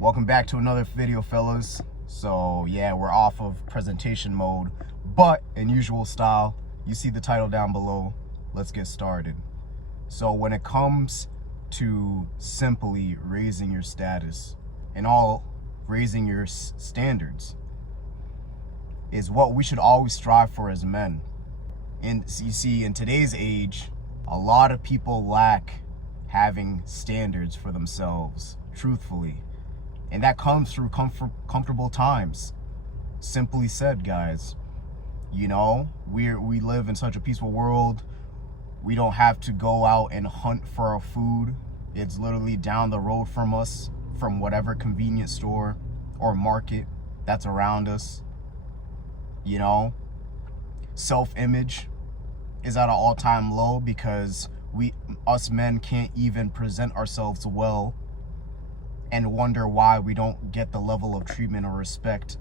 Welcome back to another video, fellas. So yeah, we're off of presentation mode, but in usual style, you see the title down below. Let's get started. So when it comes to simply raising your status and all raising your standards is what we should always strive for as men. And you see, in today's age, a lot of people lack having standards for themselves, truthfully. And that comes through comfortable times. Simply said, guys, you know, we live in such a peaceful world. We don't have to go out and hunt for our food. It's literally down the road from us, from whatever convenience store or market that's around us. You know, self-image is at an all-time low because us men can't even present ourselves well and wonder why we don't get the level of treatment or respect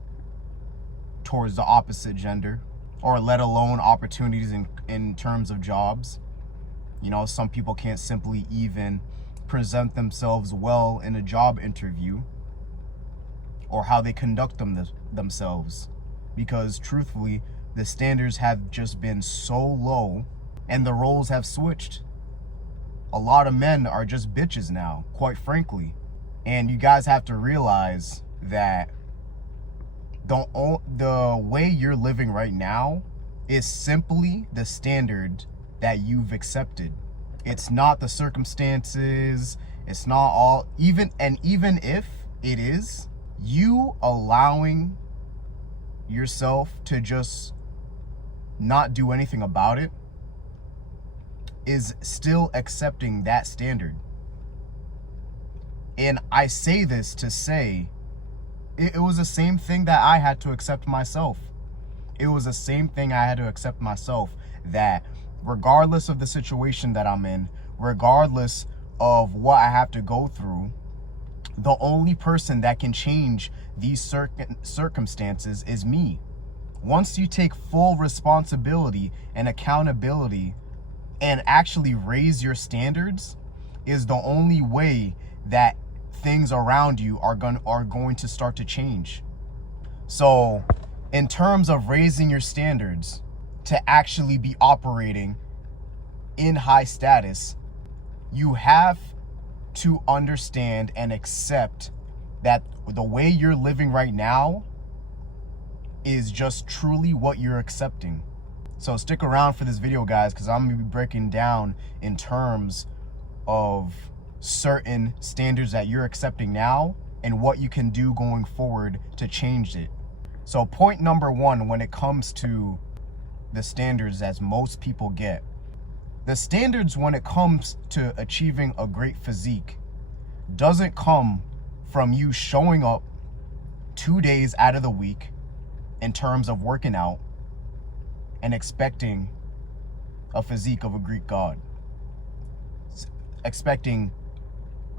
towards the opposite gender, or let alone opportunities in terms of jobs. You know, some people can't simply even present themselves well in a job interview or how they conduct themselves, because truthfully, the standards have just been so low and the roles have switched. A lot of men are just bitches now, quite frankly. And you guys have to realize that the way you're living right now is simply the standard that you've accepted. It's not the circumstances. It's not all, even if it is, you allowing yourself to just not do anything about it is still accepting that standard. And I say this to say, it was the same thing that I had to accept myself. It was the same thing I had to accept myself, that regardless of the situation that I'm in, regardless of what I have to go through, the only person that can change these circumstances is me. Once you take full responsibility and accountability and actually raise your standards, is the only way that things around you are going to start to change. So in terms of raising your standards to actually be operating in high status, you have to understand and accept that the way you're living right now is just truly what you're accepting. So stick around for this video, guys, because I'm going to be breaking down in terms of certain standards that you're accepting now and what you can do going forward to change it. So point number one, when it comes to the standards that most people get, the standards when it comes to achieving a great physique doesn't come from you showing up 2 days out of the week in terms of working out and expecting a physique of a Greek god, expecting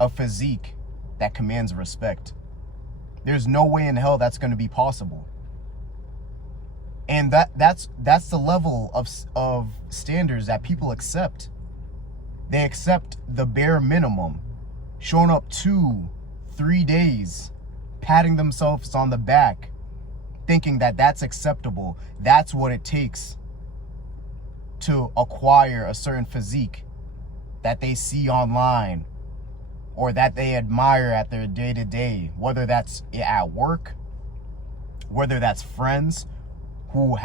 a physique that commands respect. There's no way in hell that's going to be possible. And that's the level of standards that people accept. They accept the bare minimum, showing up 2-3 days, patting themselves on the back, thinking that that's acceptable. That's what it takes to acquire a certain physique that they see online or that they admire at their day-to-day, whether that's at work, whether that's friends who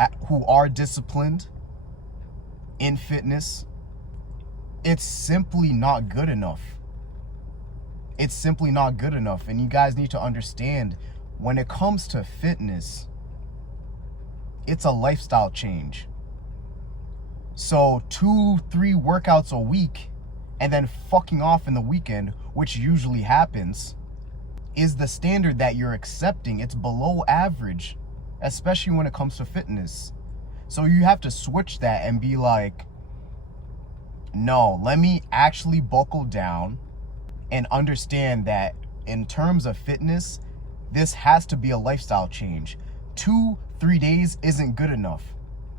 are disciplined in fitness. It's simply not good enough. It's simply not good enough. And you guys need to understand, when it comes to fitness, it's a lifestyle change. So 2-3 workouts a week and then fucking off in the weekend, which usually happens, is the standard that you're accepting. It's below average, especially when it comes to fitness. So you have to switch that and be like, no, let me actually buckle down and understand that in terms of fitness, this has to be a lifestyle change. 2-3 days isn't good enough.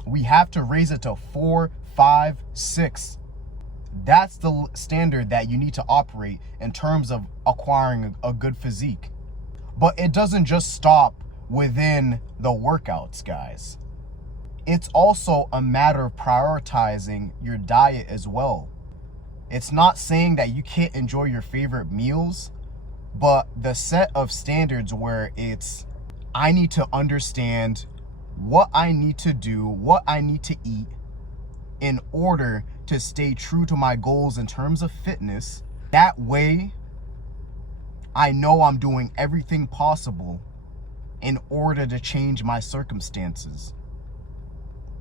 We have to raise it to 4, 5, 6. That's the standard that you need to operate in terms of acquiring a good physique. But it doesn't just stop within the workouts, guys. It's also a matter of prioritizing your diet as well. It's not saying that you can't enjoy your favorite meals, but the set of standards where it's, I need to understand what I need to do, what I need to eat in order to stay true to my goals in terms of fitness. That way, I know I'm doing everything possible in order to change my circumstances.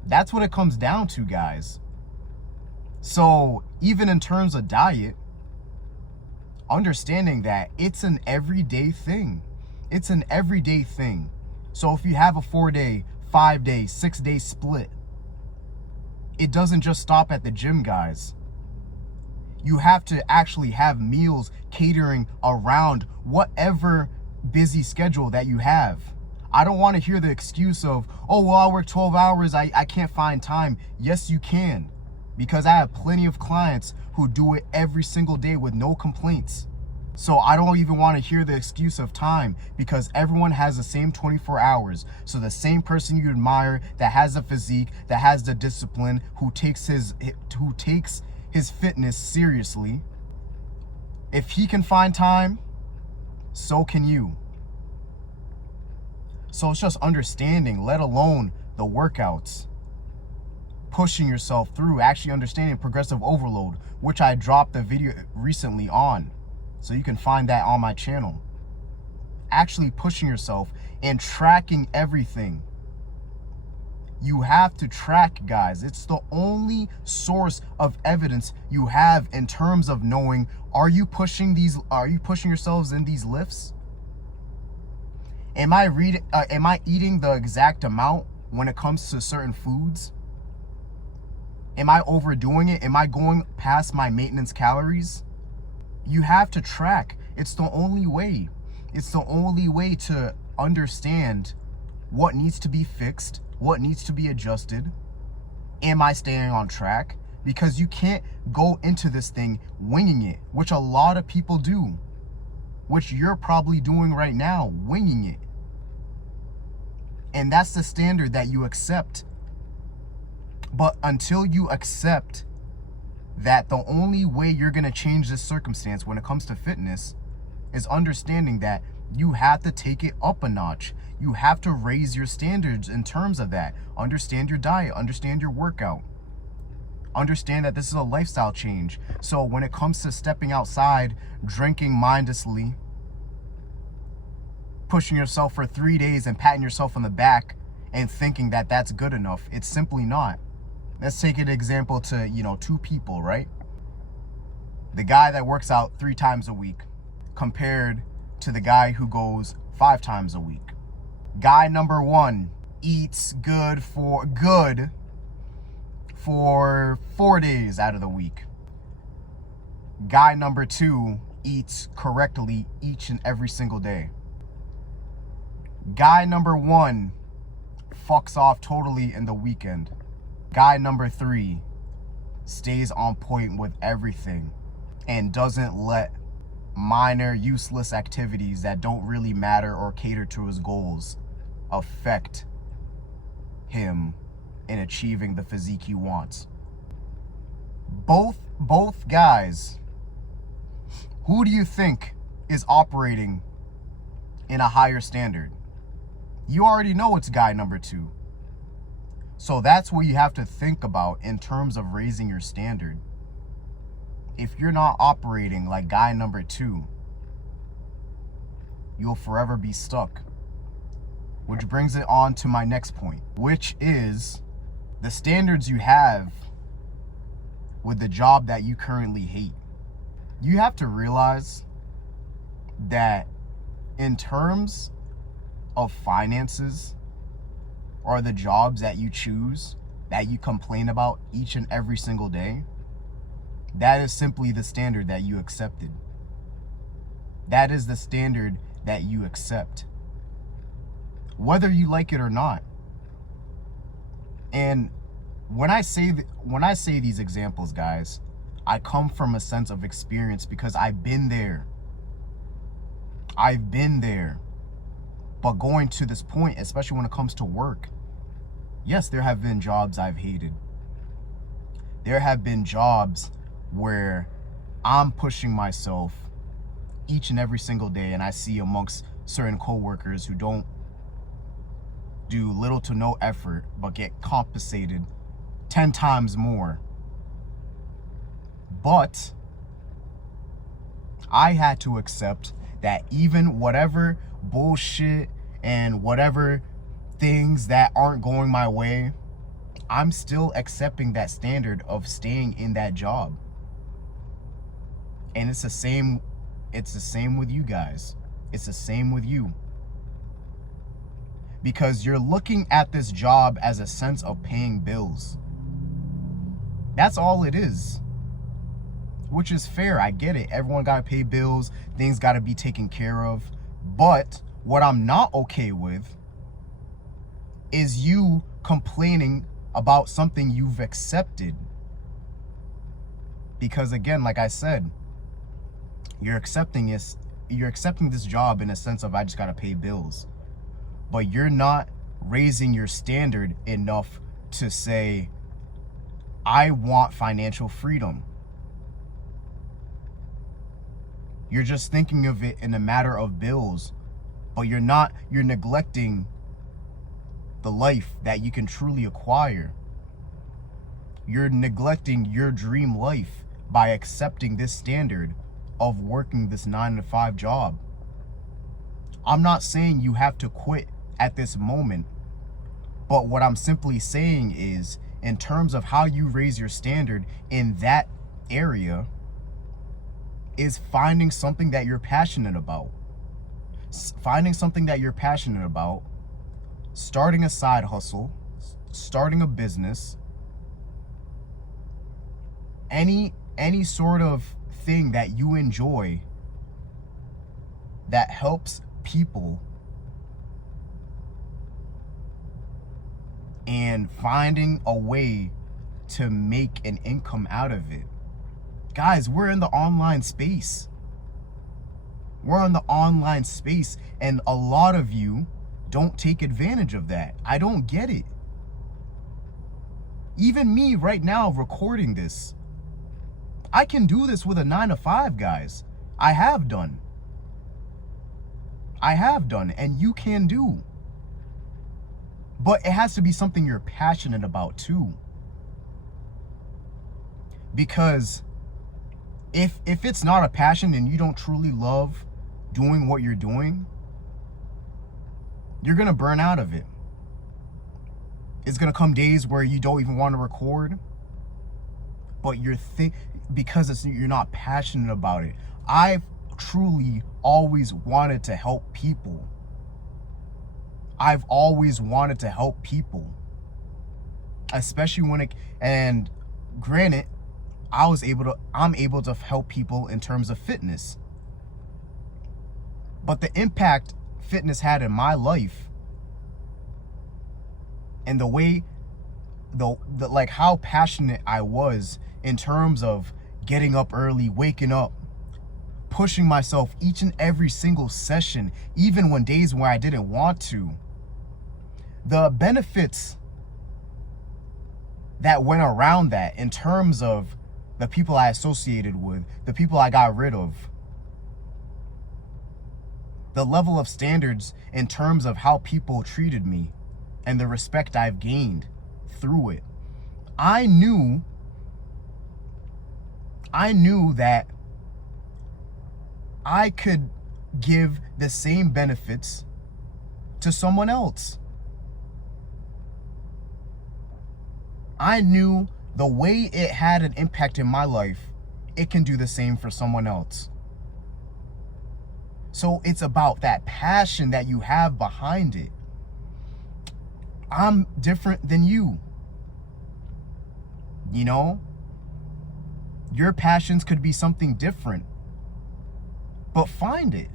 That's what it comes down to, guys. So even in terms of diet, understanding that it's an everyday thing. It's an everyday thing. So if you have a 4-day, 5-day, 6-day split, it doesn't just stop at the gym, guys. You have to actually have meals catering around whatever busy schedule that you have. I don't want to hear the excuse of, oh, well, I work 12 hours, I can't find time. Yes, you can. Because I have plenty of clients who do it every single day with no complaints. So I don't even want to hear the excuse of time, because everyone has the same 24 hours. So the same person you admire that has a physique, that has the discipline, who takes his fitness seriously, if he can find time, so can you. So it's just understanding, let alone the workouts. Pushing yourself through, actually understanding progressive overload, which I dropped the video recently on. So you can find that on my channel. Actually pushing yourself and tracking everything. You have to track, guys. It's the only source of evidence you have in terms of knowing, are you pushing yourselves in these lifts? Am I eating the exact amount when it comes to certain foods? Am I overdoing it? Am I going past my maintenance calories? You have to track. It's the only way. It's the only way to understand what needs to be fixed, what needs to be adjusted. Am I staying on track? Because you can't go into this thing winging it, which a lot of people do, which you're probably doing right now, winging it. And that's the standard that you accept. But until you accept that the only way you're going to change this circumstance when it comes to fitness is understanding that you have to take it up a notch. You have to raise your standards in terms of that. Understand your diet, understand your workout. Understand that this is a lifestyle change. So when it comes to stepping outside, drinking mindlessly, pushing yourself for 3 days and patting yourself on the back and thinking that that's good enough, it's simply not. Let's take an example to, 2 people, right? The guy that works out 3 times a week compared to the guy who goes 5 times a week. Guy number 1 eats good for 4 days out of the week. Guy number 2 eats correctly each and every single day. Guy number 1 fucks off totally in the weekend. Guy number 3 stays on point with everything and doesn't let minor useless activities that don't really matter or cater to his goals affect him in achieving the physique he wants. Both guys, who do you think is operating in a higher standard? You already know it's guy number 2. So that's what you have to think about in terms of raising your standard. If you're not operating like guy number 2, you'll forever be stuck. Which brings it on to my next point, which is the standards you have with the job that you currently hate. You have to realize that in terms of finances, or the jobs that you choose, that you complain about each and every single day, that is simply the standard that you accepted. That is the standard that you accept, whether you like it or not. And when I say these examples, guys, I come from a sense of experience because I've been there. I've been there. But going to this point, especially when it comes to work, yes, there have been jobs I've hated. There have been jobs where I'm pushing myself each and every single day, and I see amongst certain coworkers who don't do little to no effort but get compensated 10 times more. But I had to accept that even whatever bullshit and whatever things that aren't going my way, I'm still accepting that standard of staying in that job. And it's the same with you guys. It's the same with you. Because you're looking at this job as a sense of paying bills. That's all it is. Which is fair. I get it. Everyone got to pay bills. Things got to be taken care of. But what I'm not okay with is you complaining about something you've accepted. Because again, like I said, you're accepting this job in a sense of I just got to pay bills. But you're not raising your standard enough to say, I want financial freedom. You're just thinking of it in a matter of bills, but you're neglecting the life that you can truly acquire. You're neglecting your dream life by accepting this standard of working this 9-to-5 job. I'm not saying you have to quit at this moment, but what I'm simply saying is, in terms of how you raise your standard in that area, is finding something that you're passionate about. Finding something that you're passionate about, starting a side hustle, starting a business, any sort of thing that you enjoy that helps people, and finding a way to make an income out of it. Guys, we're in the online space. We're in the online space, and a lot of you don't take advantage of that. I don't get it. Even me right now recording this, I can do this with a 9-to-5, guys. I have done, and you can do. But it has to be something you're passionate about too. Because if it's not a passion and you don't truly love doing what you're doing, you're gonna burn out of it. It's gonna come days where you don't even want to record, but because you're not passionate about it. I've truly always wanted to help people. I've always wanted to help people, especially and granted, I'm able to help people in terms of fitness. But the impact fitness had in my life, and the way, like how passionate I was in terms of getting up early, waking up, pushing myself each and every single session, even when days where I didn't want to. The benefits that went around that in terms of the people I associated with, the people I got rid of, the level of standards in terms of how people treated me, and the respect I've gained through it. I knew that I could give the same benefits to someone else. I knew the way it had an impact in my life, it can do the same for someone else. So it's about that passion that you have behind it. I'm different than you. You know? Your passions could be something different. But find it.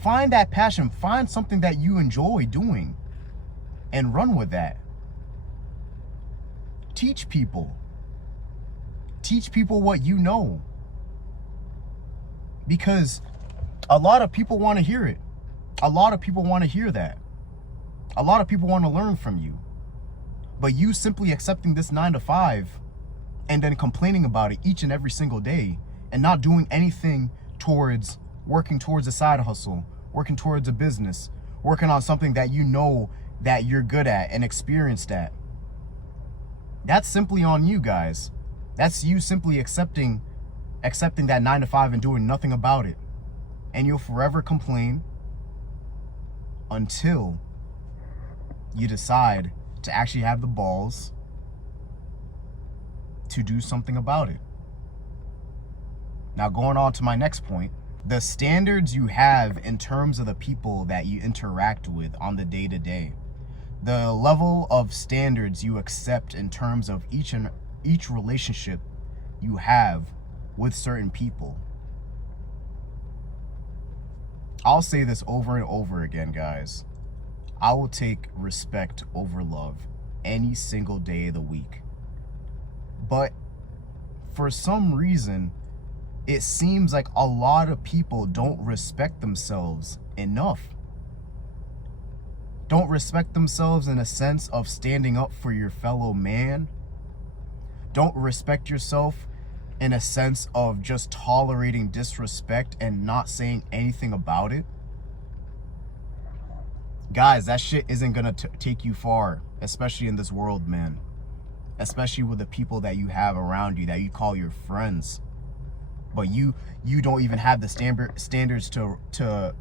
Find that passion. Find something that you enjoy doing and run with that. Teach people. Teach people what you know. Because a lot of people want to hear it. A lot of people want to hear that. A lot of people want to learn from you. But you simply accepting this 9 to 5 and then complaining about it each and every single day and not doing anything towards working towards a side hustle, working towards a business, working on something that you know that you're good at and experienced at. That's simply on you guys. That's you simply accepting that 9 to 5 and doing nothing about it. And you'll forever complain until you decide to actually have the balls to do something about it. Now, going on to my next point, the standards you have in terms of the people that you interact with on the day-to-day, the level of standards you accept in terms of each relationship you have with certain people. I'll say this over and over again, guys. I will take respect over love any single day of the week. But for some reason, it seems like a lot of people don't respect themselves enough. Don't respect themselves in a sense of standing up for your fellow man. Don't respect yourself in a sense of just tolerating disrespect and not saying anything about it. Guys, that shit isn't gonna take you far, especially in this world, man. Especially with the people that you have around you that you call your friends. But you don't even have the standards to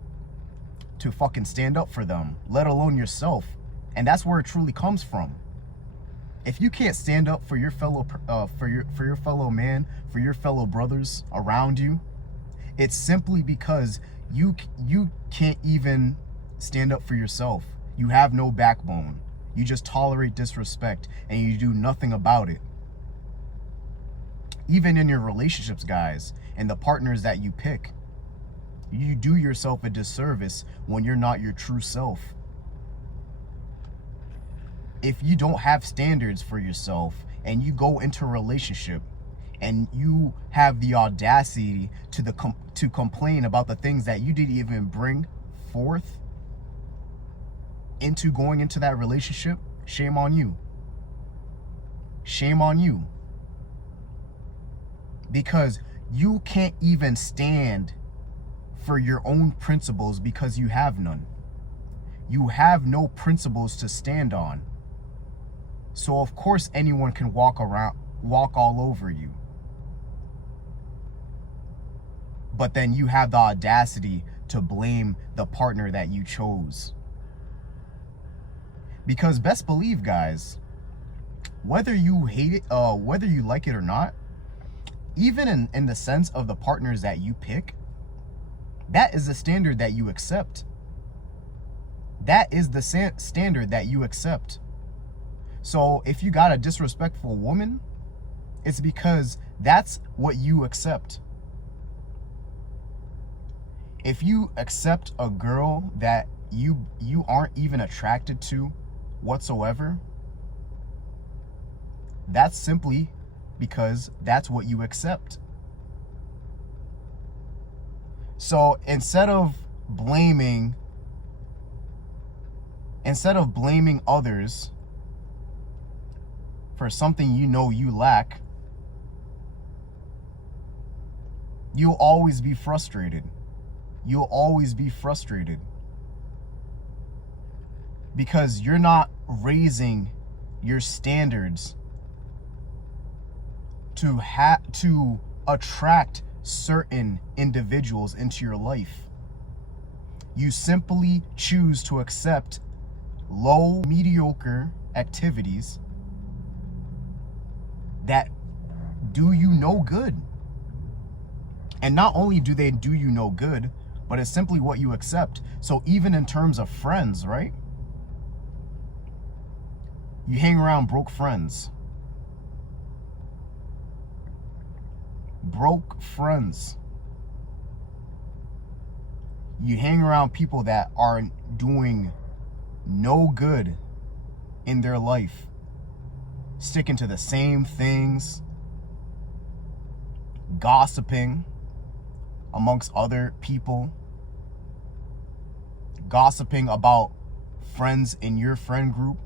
fucking stand up for them, let alone yourself. And that's where it truly comes from. If you can't stand up for your fellow for your fellow man, for your fellow brothers around you, it's simply because you can't even stand up for yourself. You have no backbone. You just tolerate disrespect and you do nothing about it. Even in your relationships, guys, and the partners that you pick, you do yourself a disservice when you're not your true self. If you don't have standards for yourself and you go into a relationship and you have the audacity to complain about the things that you didn't even bring forth into going into that relationship, shame on you. Shame on you. Because you can't even stand for your own principles because you have none. You have no principles to stand on. So of course anyone can walk all over you. But then you have the audacity to blame the partner that you chose. Because best believe, guys, whether you hate it, whether you like it or not, even in the sense of the partners that you pick, that is the standard that you accept. That is the standard that you accept. So if you got a disrespectful woman, it's because that's what you accept. If you accept a girl that you aren't even attracted to whatsoever, that's simply because that's what you accept. So instead of blaming others for something you know you lack, you'll always be frustrated. You'll always be frustrated because you're not raising your standards to attract certain individuals into your life. You simply choose to accept low, mediocre activities that do you no good. And not only do they do you no good, but it's simply what you accept. So even in terms of friends, right? You hang around broke friends. Broke friends. You hang around people that are doing no good in their life, sticking to the same things, gossiping amongst other people, gossiping about friends in your friend group,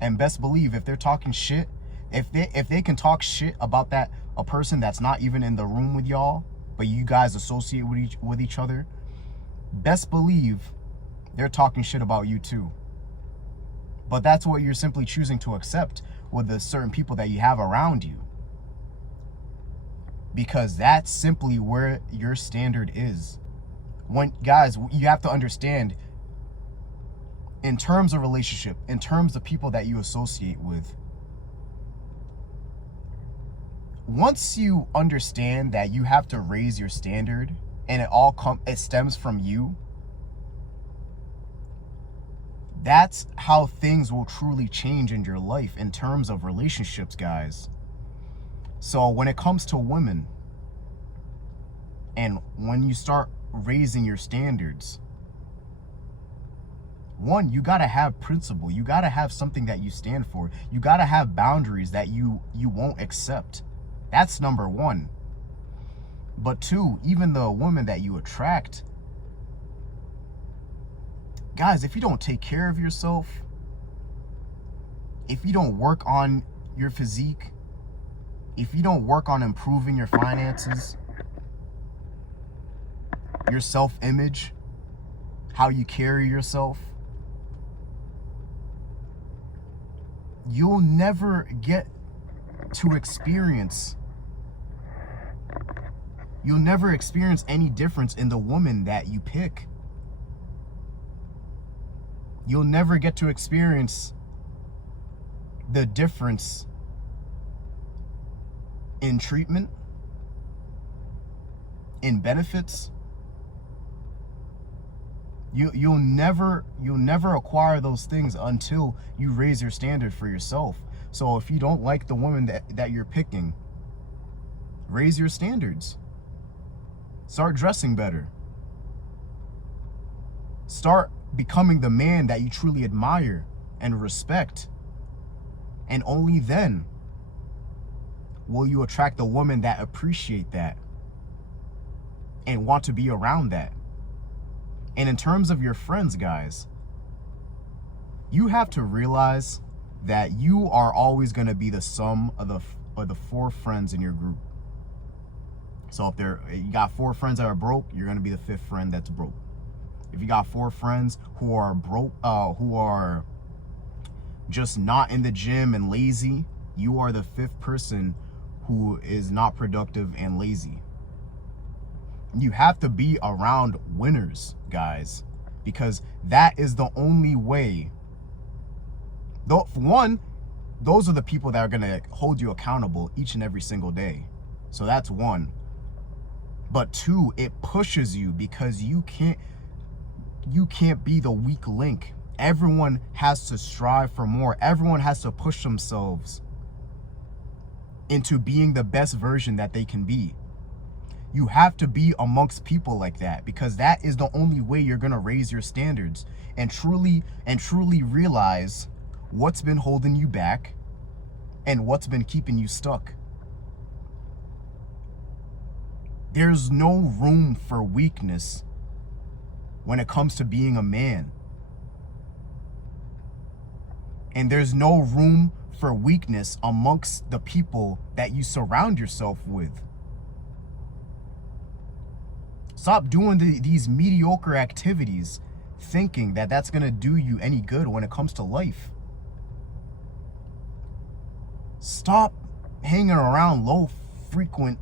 and best believe if they're talking shit, if they can talk shit about a person that's not even in the room with y'all, but you guys associate with each other, best believe they're talking shit about you too. But that's what you're simply choosing to accept with the certain people that you have around you, because that's simply where your standard is. When, guys, you have to understand, in terms of relationship, in terms of people that you associate with, once you understand that you have to raise your standard and it stems from you, that's how things will truly change in your life in terms of relationships, guys. So when it comes to women, and when you start raising your standards, one, you gotta have principle. You gotta have something that you stand for. You gotta have boundaries that you won't accept. That's number one. But two, even the woman that you attract, guys, if you don't take care of yourself, if you don't work on your physique, if you don't work on improving your finances, your self-image, how you carry yourself, you'll never get to experience any difference in the woman that you pick. You'll never get to experience the difference in treatment, in benefits. You'll never acquire those things until you raise your standard for yourself. So if you don't like the woman that you're picking, raise your standards. Start dressing better. Start becoming the man that you truly admire and respect. And only then will you attract a woman that appreciate that and want to be around that. And in terms of your friends, guys, you have to realize that you are always going to be the sum of the four friends in your group. So if you got four friends that are broke, you're going to be the fifth friend that's broke. If you got four friends who are broke, who are just not in the gym and lazy, you are the fifth person who is not productive and lazy. You have to be around winners, guys, because that is the only way. One, those are the people that are going to hold you accountable each and every single day. So that's one. But two, it pushes you, because you can't be the weak link. Everyone has to strive for more. Everyone has to push themselves into being the best version that they can be. You have to be amongst people like that, because that is the only way you're going to raise your standards and truly realize what's been holding you back and what's been keeping you stuck. There's no room for weakness when it comes to being a man. And there's no room for weakness amongst the people that you surround yourself with. Stop doing these mediocre activities thinking that that's going to do you any good when it comes to life. Stop hanging around low frequent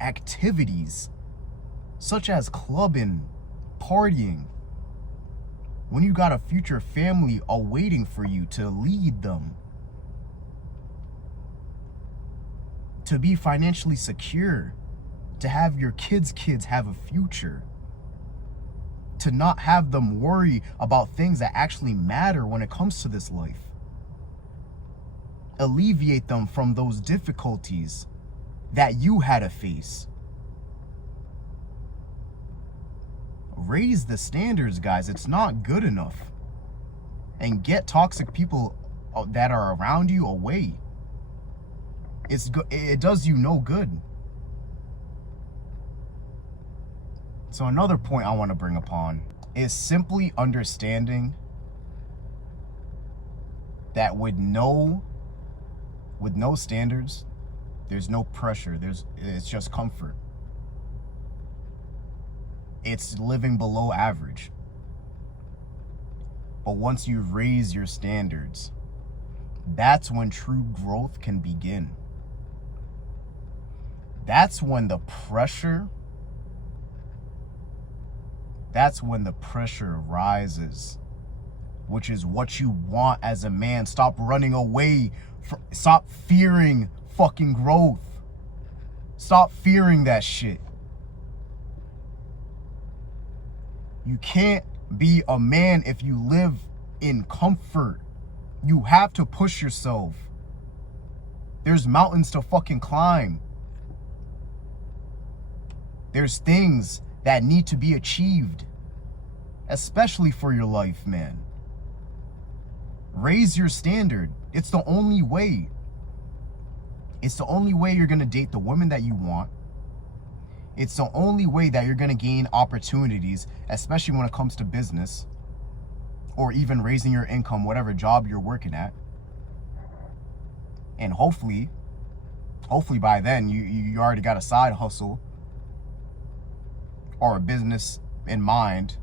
activities such as clubbing, partying, when you got a future family awaiting for you to lead them, to be financially secure, to have your kids' have a future, to not have them worry about things that actually matter when it comes to this life. Alleviate them from those difficulties that you had to face. Raise the standards, guys. It's not good enough. And get toxic people that are around you away. It does you no good. So another point I want to bring upon is simply understanding that with no standards, there's no pressure. It's just comfort. It's living below average. But once you raise your standards, that's when true growth can begin. That's when the pressure rises, which is what you want as a man. Stop running away. Stop fearing fucking growth. Stop fearing that shit. You can't be a man if you live in comfort. You have to push yourself. There's mountains to fucking climb. There's things that need to be achieved, especially for your life, man. Raise your standard. It's the only way. It's the only way you're gonna date the woman that you want. It's the only way that you're gonna gain opportunities, especially when it comes to business or even raising your income, whatever job you're working at. And hopefully by then you already got a side hustle or a business in mind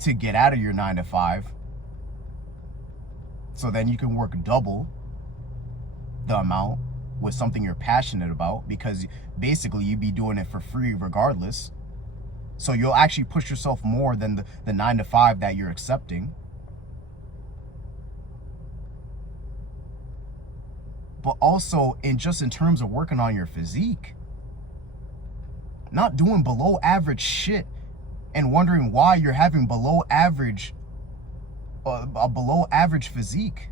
to get out of your 9-to-5. So then you can work double the amount with something you're passionate about, because basically you'd be doing it for free regardless. So you'll actually push yourself more than the 9-to-5 that you're accepting. But also in terms of working on your physique. Not doing below average shit and wondering why you're having a below average physique.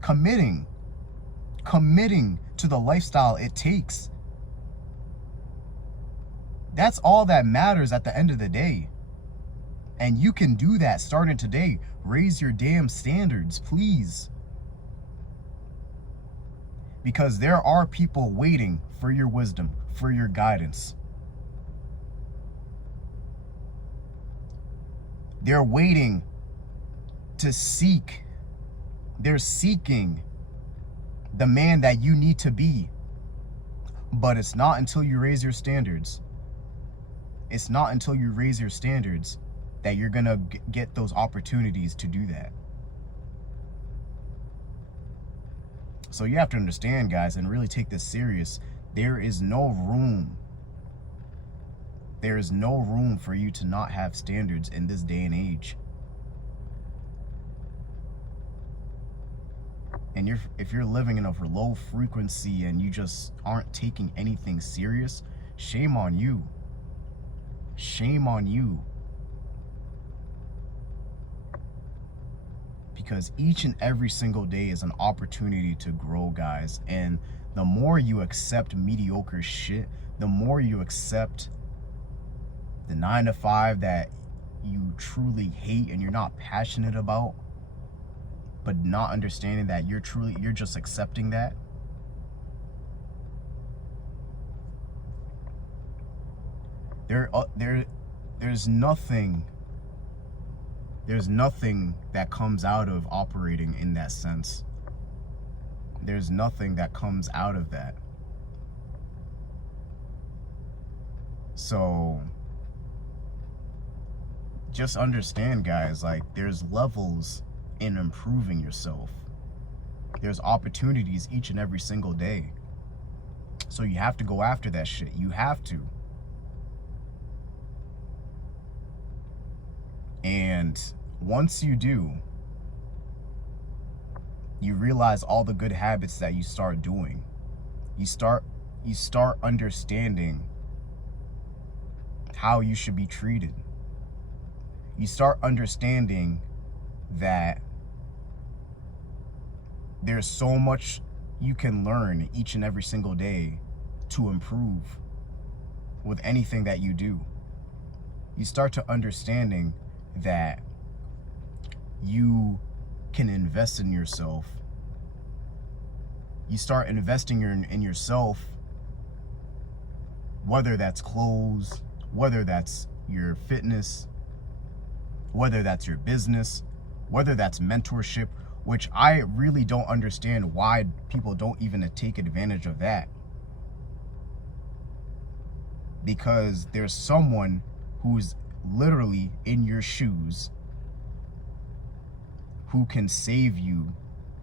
Committing to the lifestyle it takes. That's all that matters at the end of the day. And you can do that starting today. Raise your damn standards, please. Because there are people waiting for your wisdom, for your guidance. They're waiting to seek. They're seeking the man that you need to be. But it's not until you raise your standards. It's not until you raise your standards that you're gonna get those opportunities to do that. So you have to understand, guys, and really take this serious. There is no room for you to not have standards in this day and age. And if you're living in a low frequency and you just aren't taking anything serious, shame on you. Shame on you. Because each and every single day is an opportunity to grow, guys. And the more you accept mediocre shit, the more you accept the 9-to-5 that you truly hate and you're not passionate about, but not understanding that you're just accepting that. There's nothing that comes out of operating in that sense. There's nothing that comes out of that. So just understand, guys, like there's levels in improving yourself. There's opportunities each and every single day. So you have to go after that shit. You have to. And once you do, you realize all the good habits that you start doing. You start understanding how you should be treated. You start understanding that there's so much you can learn each and every single day to improve with anything that you do. You start to understanding that you can invest in yourself. You start investing in yourself whether that's clothes, whether that's your fitness, whether that's your business, whether that's mentorship, which I really don't understand why people don't even take advantage of that. Because there's someone who's literally in your shoes who can save you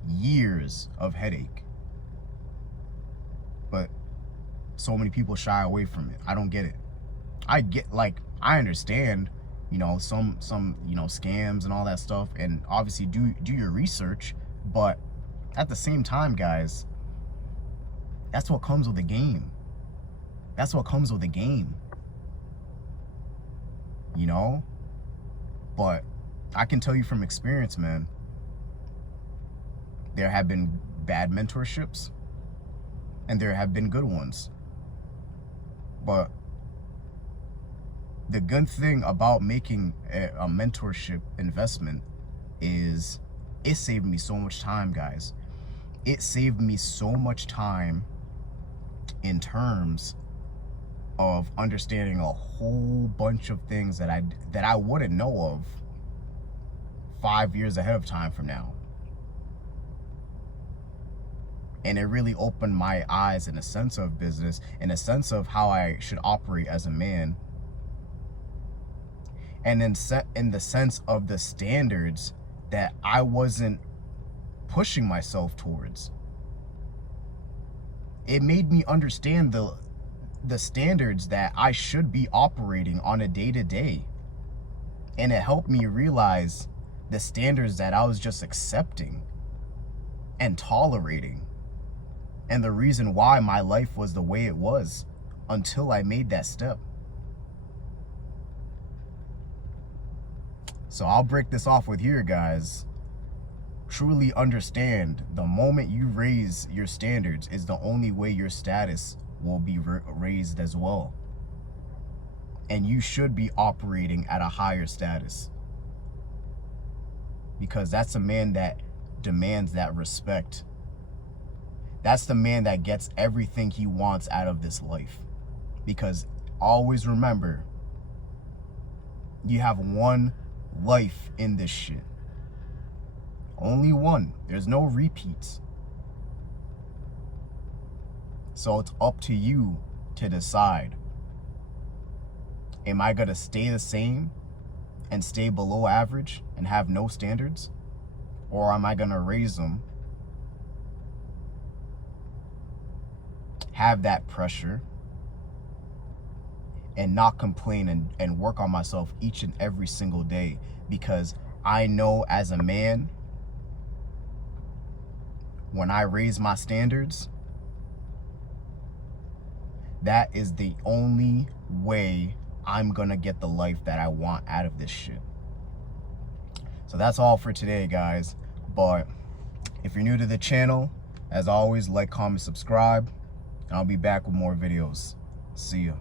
years of headache. But so many people shy away from it. I don't get it. I understand, some scams and all that stuff, and obviously do your research, but at the same time, guys, that's what comes with the game. That's what comes with the game. But I can tell you from experience, man, there have been bad mentorships and there have been good ones. But the good thing about making a mentorship investment is it saved me so much time, guys. It saved me so much time in terms of understanding a whole bunch of things that I wouldn't know of 5 years ahead of time from now. And it really opened my eyes in a sense of business, in a sense of how I should operate as a man, and in the sense of the standards that I wasn't pushing myself towards. It made me understand the standards that I should be operating on a day-to-day. And it helped me realize the standards that I was just accepting and tolerating, and the reason why my life was the way it was until I made that step. So I'll break this off with here, guys. Truly understand, the moment you raise your standards is the only way your status will be raised as well. And you should be operating at a higher status, because that's a man that demands that respect. That's the man that gets everything he wants out of this life. Because always remember, you have one life in this shit. Only one. There's no repeats. So it's up to you to decide. Am I gonna stay the same and stay below average and have no standards? Or am I gonna raise them, have that pressure, and not complain and work on myself each and every single day? Because I know as a man, when I raise my standards, that is the only way I'm gonna get the life that I want out of this shit. So that's all for today, guys. But if you're new to the channel, as always, like, comment, subscribe, and I'll be back with more videos. See ya.